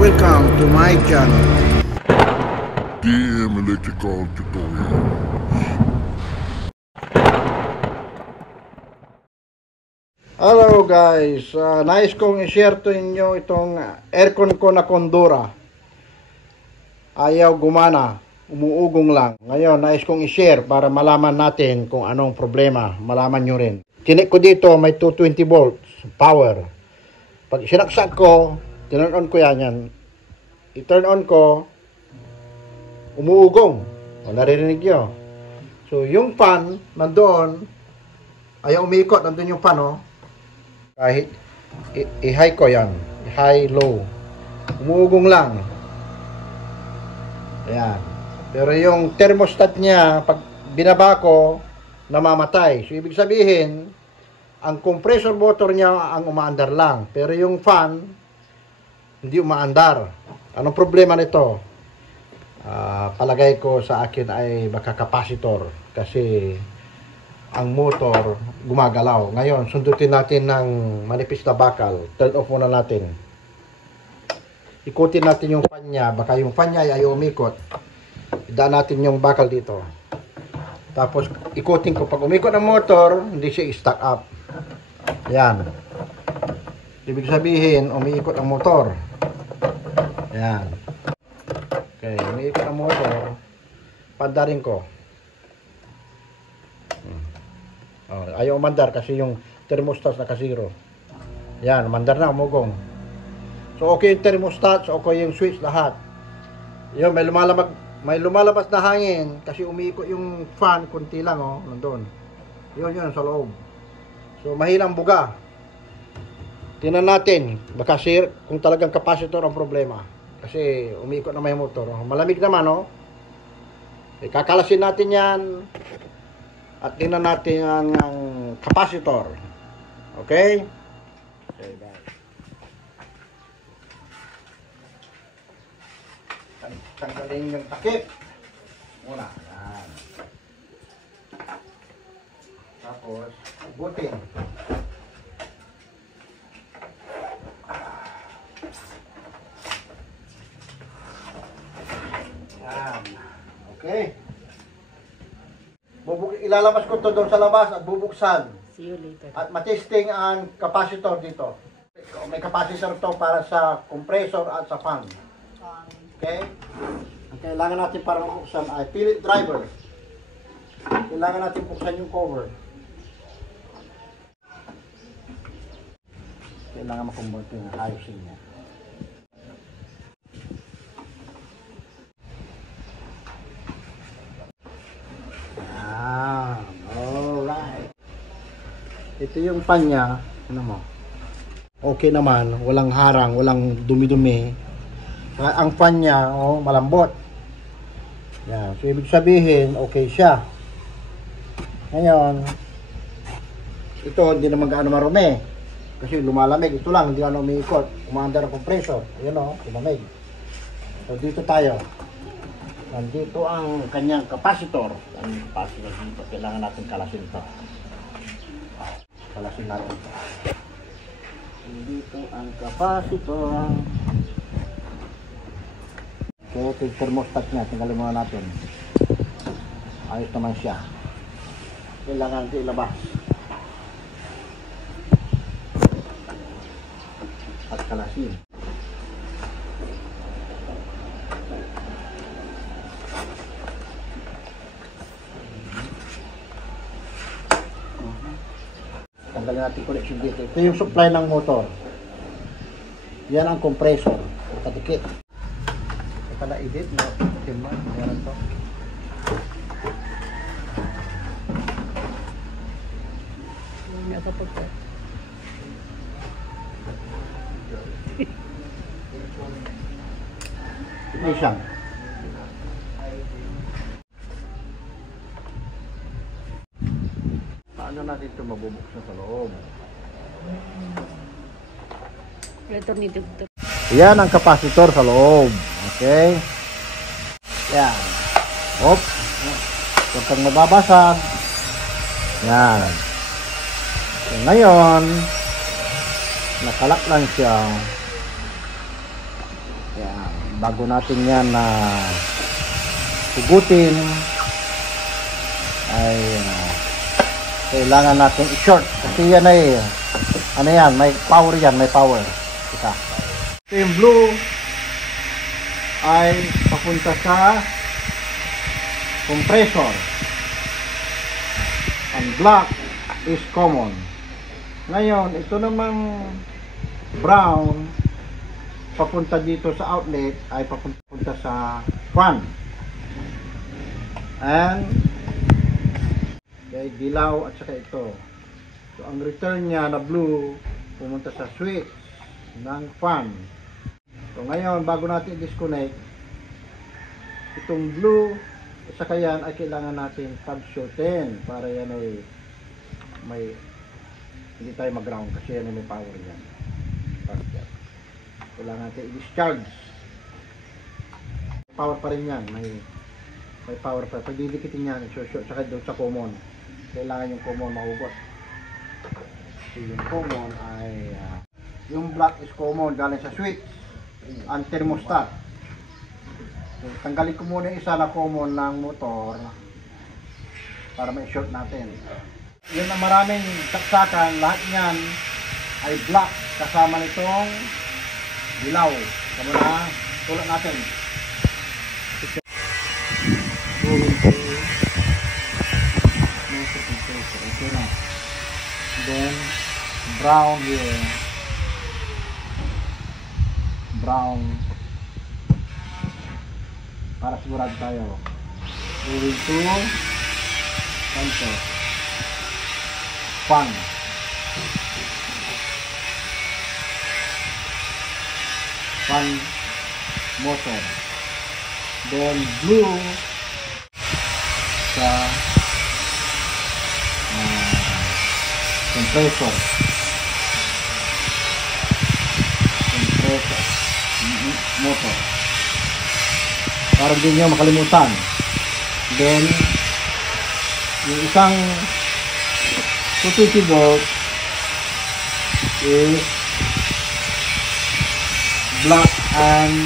Welcome to my channel. DM Electrical Tutorial. Hello guys, nais kong i-share to inyo itong aircon ko na Condura. Ayaw gumana, umuugong lang. Ngayon, nais kong i-share para malaman natin kung anong problema, malaman nyo rin. Tinik ko dito, may 220 volts power. Pag sinaksak ko, turn on ko yan. I-turn on ko, umuugong. O, naririnig nyo. So, yung fan, nandoon, ayaw umiikot, nandoon yung fan, oh. Kahit i-high ko yan, high, low, umuugong lang. Ayan. Pero yung thermostat niya, pag binaba ko, namamatay. So, ibig sabihin, ang compressor motor niya ang umaandar lang. Pero yung fan, hindi umaandar. Anong problema nito? Palagay ko sa akin ay baka capacitor. Kasi ang motor gumagalaw. Ngayon, sundutin natin ng manipis na bakal. Turn off muna natin. Ikutin natin yung fan niya. Baka yung fan niya ay umikot. Idaan natin yung bakal dito. Tapos, ikutin ko. Pag umikot ang motor, hindi siya i-stack up. Yan. Ibig sabihin, umiikot ang motor. Yan. Okay, umiikot ang motor. Pandarin ko. Ayaw umandar kasi yung thermostat naka-zero. Yan, umandar na, umugong. So, okay yung thermostat, so okay yung switch, lahat. Yun, may lumalabas na hangin kasi umiikot yung fan, kunti lang, oh, nandun. Yun, sa loob. So, mahilang buga. Tingnan natin, baka kung talagang capacitor ang problema. Kasi umiikot na may motor. Oh. Malamig naman, oh. Kakalasin natin yan. At tingnan natin ang capacitor. Okay? Okay, guys. Tanggalin yung takip. Muna. Yan. Tapos, butin. Yan. Okay. Ilalabas ko to doon sa labas at bubuksan. See you later. At matesting ang capacitor dito. May capacitor to para sa compressor at sa fan. Okay? Ang kailangan natin para mabuksan ay Phillips driver. Kailangan natin buksan yung cover. Kailangan makumbot yung ayusin niya. Alright. Ito yung fan niya. Ano mo? Okay naman. Walang harang. Walang dumi-dumi. Ang fan niya, oh, malambot. Yan. So, ibig sabihin, okay siya. Ngayon, ito, hindi naman gaano marumi. Kasi lumalamig. Ito lang, hindi gaano umiikot. Umaandar ang compressor. Ayan, oh, lumamig. So, dito tayo. Nandito ang kanyang capacitor. Ang capacitor dito, kailangan natin kalasin ito. Kalasin natin ito. Dito ang capacitor. So, ito yung thermostat niya. Tinggalin muna natin. Ayos naman siya. Kailangan ito ilabas. At kalasin. Tanggalin natin connection dito. Ito yung supply ng motor. Yan ang compressor. Kadikit. Ito na edit. Timan. Meron to. Hindi ako pagkat. Ito siyang. Paano natin ito mabubuksan sa loob? Ito ni Dr. Yan ang capacitor sa loob. Okay? Yan. Hop. Huwag kang mababasag. Yan. So, ngayon, nakalak lang siya. bago natin yan na hugutin ay kailangan natin i-short kasi yan ay ano yan, may power yan, may power. Ito yung blue ay papunta sa compressor. Ang black is common. Ngayon, ito namang brown papunta dito sa outlet ay papunta sa fan. And may dilaw at saka ito. So ang return niya na blue pumunta sa switch ng fan. So ngayon, bago natin i-disconnect itong blue at saka yan ay kailangan natin pag-shorten para yan ay may hindi tayo mag-ground kasi yan ay may power yan. Kailangan natin i-discharge. Power pa rin yan, may power pa. Pag didikitin yan, short saka doon sa common, kailangan yung common mahugot. So yung common ay yung black is common galing sa switch ang thermostat. So, tanggalin ko muna yung isa na common ng motor para ma-short natin. Yun na maraming saksakan, lahat niyan ay black kasama nitong dilaw. Kamo na tulak natin. Okay na. Then brown here. Brown. Para sigurado tayo. Going to center. Fan. Fan motor. Then blue sa compressor. Motor. Para hindi nyo makalimutan. Then yung isang 220 volt is black and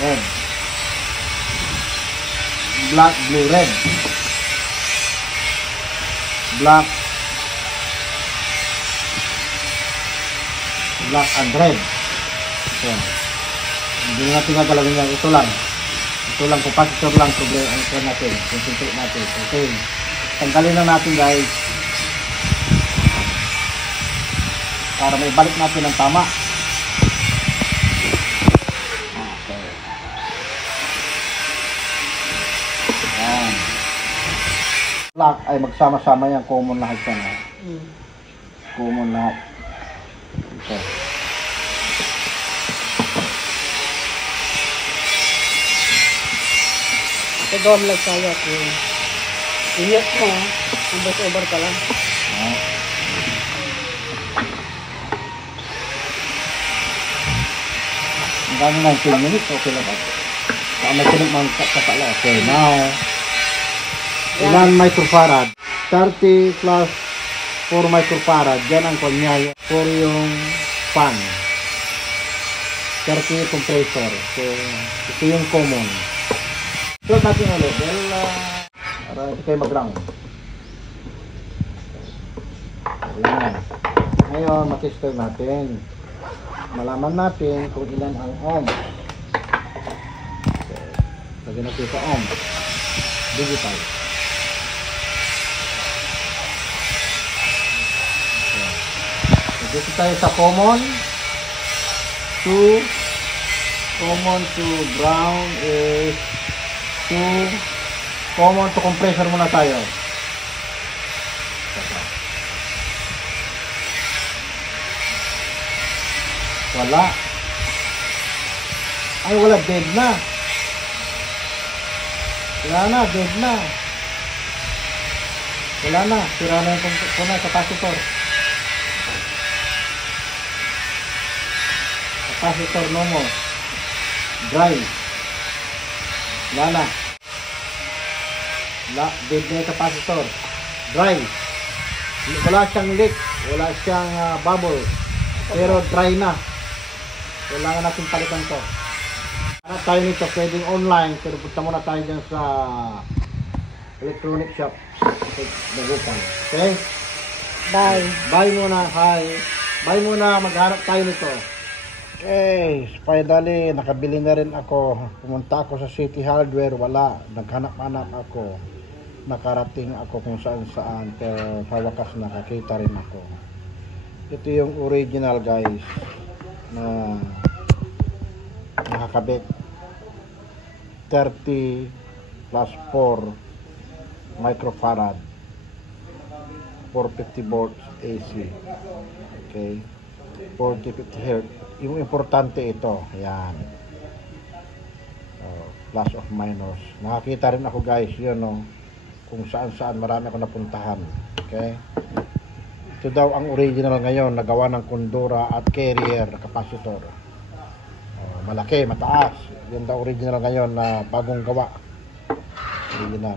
red. Black, blue, red. Black and red. So, hindi natin gagalawin yan. Ito lang, capacitor lang problema ang natin, concentrate natin. Okay, tanggalin na natin guys para may balik natin ng tama. Okay. Ayan. Black ay magsama-sama yan, common lahat yan. Common lahat. Okay. Tagawam lang tayo at inyak mo, ubos over ka lang. Ang dami na 10 minutes, okay lang ba? Saka may sinip mga kakala. Okay, now, ilan microfarad? 30 plus 4 microfarad. Yan ang kanya for yung fan. 30 compressor. So, ito yung common. Plug natin ulit. Well, para ito kayo mag-ground. Ayan. Ngayon, matester natin. Malaman natin kung ilan ang ohm. So, lagyan natin sa ohm. Digital. So, dito tayo sa common. Common to brown is common to compressor muna tayo. Wala. Ay, wala. Dead na. Wala na. Dead na. Wala na. Sira na yung capacitor. Capacitor no more. Dry. Wala na. Dead na yung capacitor. Dry. Wala siyang leak. Wala siyang bubble. Pero dry na. Kailangan natin palitan to. Hanap tayo nito, pwedeng online, pero punta muna tayo dyan sa electronic shop. Nagupan. Okay? Bye. Bye muna, hi. Bye muna, maghanap tayo nito. Okay, finally, nakabili na rin ako. Pumunta ako sa City Hardware, wala. Naghanap-hanap ako. Nakarating ako kung saan-saan, pero sa wakas nakakita rin ako. Ito yung original, guys, na nakakabit. 30 plus 4 microfarad, 450 volts AC. Okay, 40-50 Hz. Yung importante ito, ayan. Plus of minus. Nakakita rin ako, guys, yun, no, kung saan-saan marami ako napuntahan. Okay, ito daw ang original ngayon, nagawa ng Condura at carrier capacitor. Malaki, mataas. Yan daw original ngayon na bagong gawa. Original.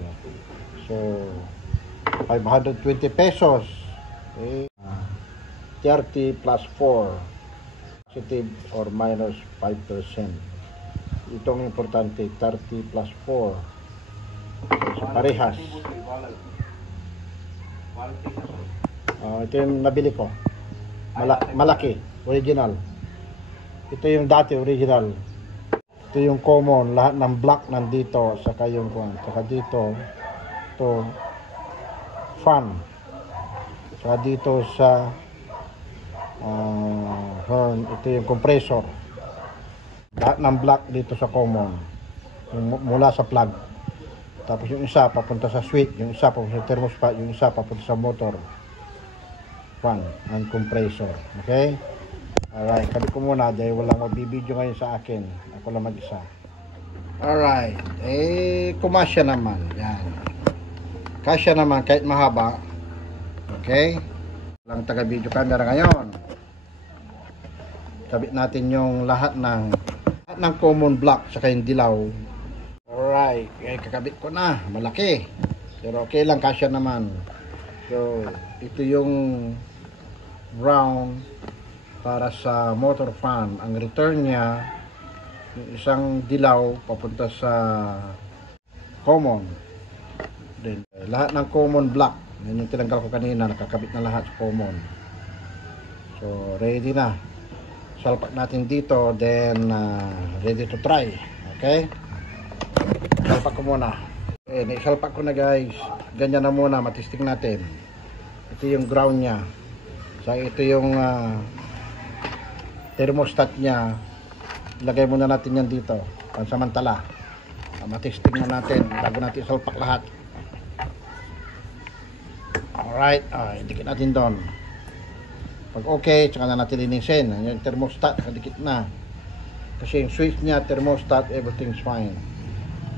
So 520 pesos. Okay. 30 plus 4 positive or minus 5%. Itong importante, 30 plus 4. So parehas. Ito yung nabili ko. Malaki, original. Ito yung dati, original. Ito yung common, lahat ng black nandito, saka yung saka dito, ito, fan. Saka dito sa horn, ito yung compressor. Lahat ng black dito sa common, mula sa plug. Tapos yung isa papunta sa switch, yung isa papunta sa thermostat, yung isa papunta sa motor, fan and compressor. Okay? Alright, kabit ko muna dahil walang magbibideo ngayon sa akin. Ako lang mag-isa. Alright, kumasya naman. Yan. Kasya naman kahit mahaba. Okay? Walang taga-video camera ngayon. Kabit natin yung lahat ng common block saka yung dilaw. Alright, kakabit ko na. Malaki. Pero okay lang, kasya naman. So, ito yung brown para sa motor fan. Ang return niya, yung isang dilaw papunta sa common. Then, lahat ng common block, yun yung tinanggal ko kanina, nakakabit na lahat sa common. So ready na. Salpak natin dito, then ready to try. Okay, salpak ko muna. Naisalpak ko na, guys. Ganyan na muna, matisting natin. Ito yung ground nya. So ito yung thermostat nya. Ilagay muna natin yan dito pansamantala. Matisting na natin bago natin salpak lahat. Alright, idikit natin doon. Pag okay, tsaka na natin linisin. Yung thermostat, nakadikit na. Kasi yung switch nya, thermostat, everything's fine.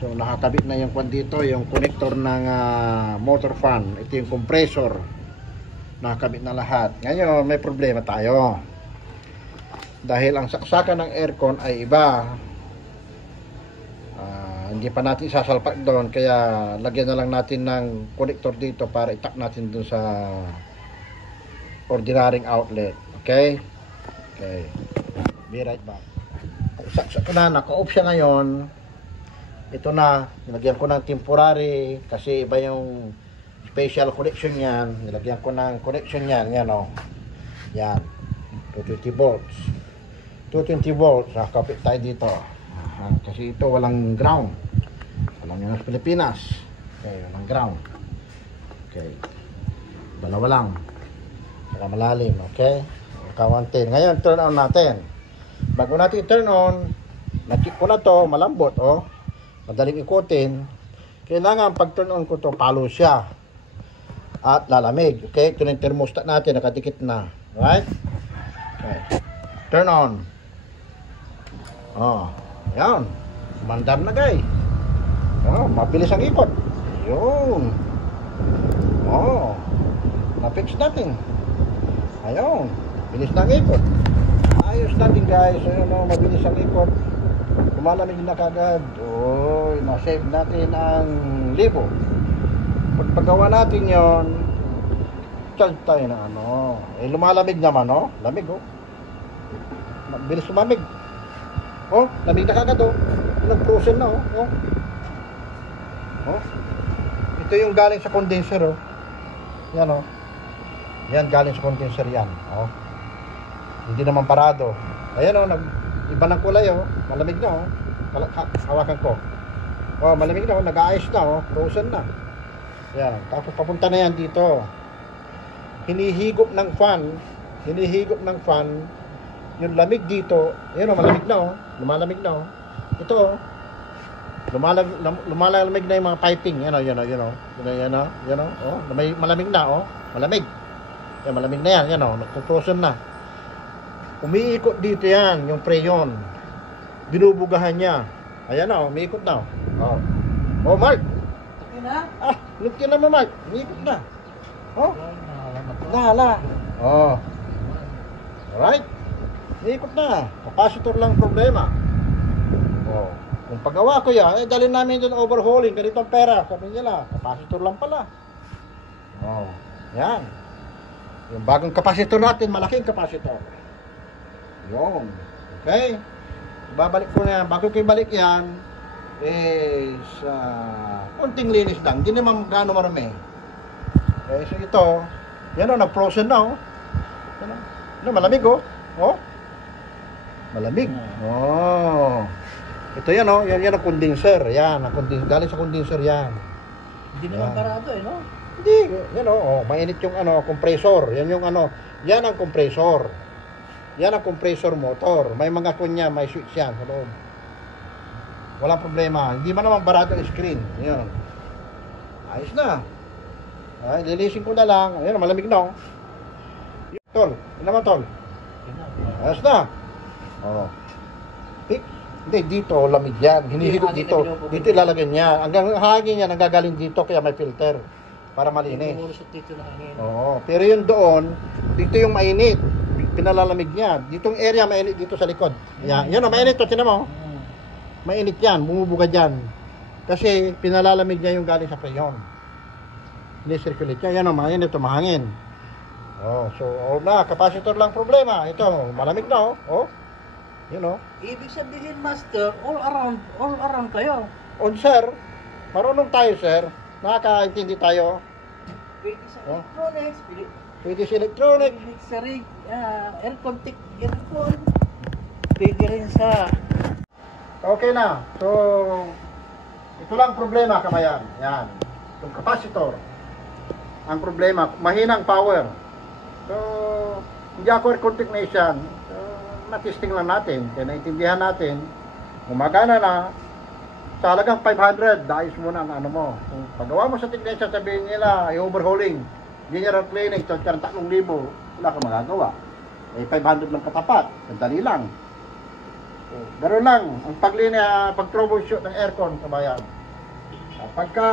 So nakakabit na yung kwan dito, yung connector ng motor fan. Ito yung compressor. Nakakabit na lahat. Ngayon, may problema tayo. Dahil ang saksakan ng aircon ay iba. Hindi pa natin sasalpak doon, kaya lagyan na lang natin ng connector dito para itak natin doon sa ordinaryong outlet. Okay? Okay. Be right back. Saksak ko na, naka-off siya ngayon. Ito na, nilagyan ko ng temporary kasi iba yung special connection yan. Nilagyan ko ng connection yan. Yan o. Yan. 220 volts. 220 volts. Nakakapit tayo dito. Kasi ito walang ground. Alam nyo sa Pilipinas. Okay, walang ground. Okay. Dalawa lang. Saka malalim. Okay. Naka-110. Ngayon, turn on natin. Bago natin turn on, na-check ko na to, malambot. Oh. Madaling ikutin. Kailangan pag turn on ko to, palo siya. At lalamig. Okay. Ito na yung thermostat natin. Nakadikit na. Right? Okay. Turn on. Oh. Ayan. Mandar na, guys. Oh, mabilis ang ikot. Yun. Oh. Na-fix natin. Ayun. Bilis na ang ikot. Ayos natin, guys. Ayun, oh, mabilis ang ikot. Lumalamig na kagad. Oh, na-save natin ang libo. Pagpagawa natin yon, charge tayo na ano. Lumalamig naman, oh. Lamig, oh. Mabilis lumamig. Oh, lamig na kagad oh. Nag-frozen na oh. Oh. Oh. Ito yung galing sa condenser oh. Yan oh. Yan galing sa condenser yan. Oh. Hindi naman parado. Ayan oh, iba ng kulay oh. Malamig na oh. Hawakan ko. Oh, malamig na oh, nag-aayos na oh, frozen na. Yan, tapos papunta na yan dito. Hinihigop ng fan yung lamig dito. Ayan oh, malamig na oh. Lumalamig na oh. Ito oh. Lumalamig na yung mga piping. Yan oh, yan oh, yan oh. Yan oh, yan oh. Oh, malamig na oh. Malamig. Yan, malamig na yan. Yan oh, nagpo-frozen na. Umiikot dito yan, yung preyon. Binubugahan niya. Ayan oh, umiikot na oh. Oh, Mark. Na? Ah, look yun naman, Mark. Umiikot na. Oh. Nala. Oh. Alright. Umiikot na. Capacitor lang problema. Oh. Kung paggawa ko yan, dalhin namin doon overhauling. Ganito ang pera. Sabi nila, capacitor lang pala. Oh. Yan. Yung bagong capacitor natin, malaking capacitor. Yun. Okay. Babalik ko na yan. Bago ko ibalik yan, is unting linis lang. Hindi naman gaano marami. Okay, so ito, yan o, nag-frozen na o. Ano, malamig o. Oh. Malamig. Oh. Ito yan o, yan ang condenser. Yan, galing sa condenser yan. Hindi naman parado no? Hindi, yan o, mainit yung compressor. Yan yung yan ang compressor. Yan ang compressor motor. May mga kunya, may switch yan sa loob. Walang problema. Hindi man naman barado ang screen. Yan. Ayos na. Ay, lilisin ko na lang. Ayan, malamig na. Tol, yun naman tol. Ayos na. Oh. Hindi, dito, lamig yan. Hinihigop dito. Dito ilalagay niya. Ang hangin niya, nanggagaling dito, kaya may filter. Para malinis. Oo. Pero yun doon, dito yung mainit. Pinalalamig niya. Ditong area, mainit dito sa likod. Yan, yun, mainit to. Tinan mo. Mainit yan, bumubuga dyan. Kasi pinalalamig niya yung galing sa preyon. Ni-circulate niya. Yan o, mainit ito, mahangin. Oh, so, na, capacitor lang problema. Ito, malamig na oh. You know. Ibig sabihin, Master, all around kayo. On, sir. Marunong tayo, sir. Nakakaintindi tayo. Pwede sa electronics, Pwede sa electronic. pwede sa aircon, pwede rin sa... Okay na. So, ito lang problema, kabayan. Yan. Yung capacitor. Ang problema, mahinang power. So, hindi ako aircon technician. So, matesting lang natin. Kaya naintindihan natin. Gumagana na. Sa halagang 500, dahil muna ang mo. Kung paggawa mo sa technician, sabihin nila, i-overhauling. General cleaning, so 3,000. Wala kang magagawa. Eh, 500 lang katapat. Sandali lang. Ganoon lang, ang pag-troubleshoot ng aircon, kabayan. Pagka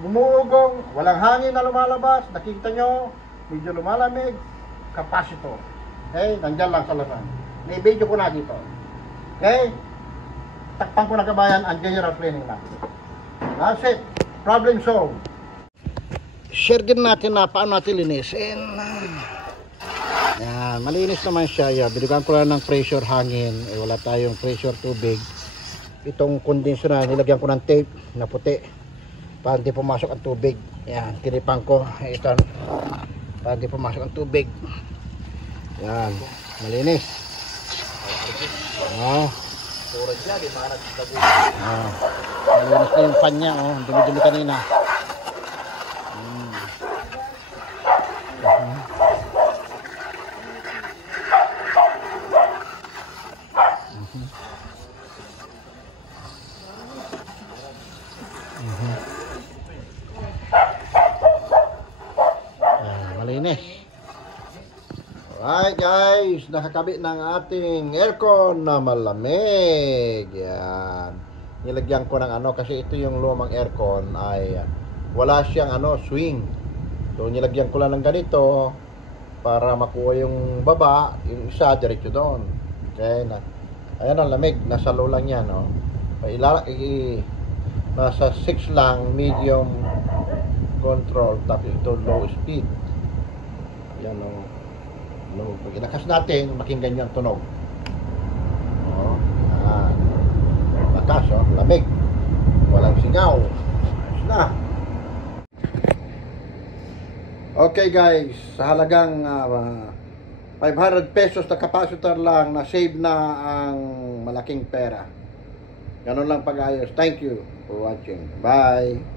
bumuugong, walang hangin na lumalabas, nakita nyo, medyo lumalamig, capacitor. Okay, nandyan lang sa laman. May video ko na dito. Okay, takpan ko na kabayan, ang general cleaning lang. That's it, problem solved. Share din natin na paano natin linisin. Yan, malinis naman siya. Yan, binigyan ko lang ng pressure hangin. Eh, wala tayong pressure tubig. Itong condenser na, nilagyan ko ng tape na puti para hindi pumasok ang tubig. Yan, tinipang ko. Ito, para hindi pumasok ang tubig. Yan, malinis. Malinis na yung fan niya. Oh, dumi-dumi kanina. Malinis. Alright guys, nakakabit ng ating aircon na malamig. Yan. Nilagyan ko ng kasi ito yung lumang aircon ay wala siyang swing. So nilagyan ko lang ng ganito para makuha yung baba, yung isa diretso doon. Okay na. Ayan ang lamig, nasa low lang yan, no. Nasa 6 lang, medium control, tapos ito low speed. Yan, no. Low. Pag ilakas natin, makinggan nyo ang tunog. Oh, yan. Lakas, oh. Lamig. Walang singaw. Ayos na. Okay guys, sa halagang 500 pesos na capacitor lang, na-save na ang malaking pera. Ganun lang pag-ayos. Thank you for watching. Bye!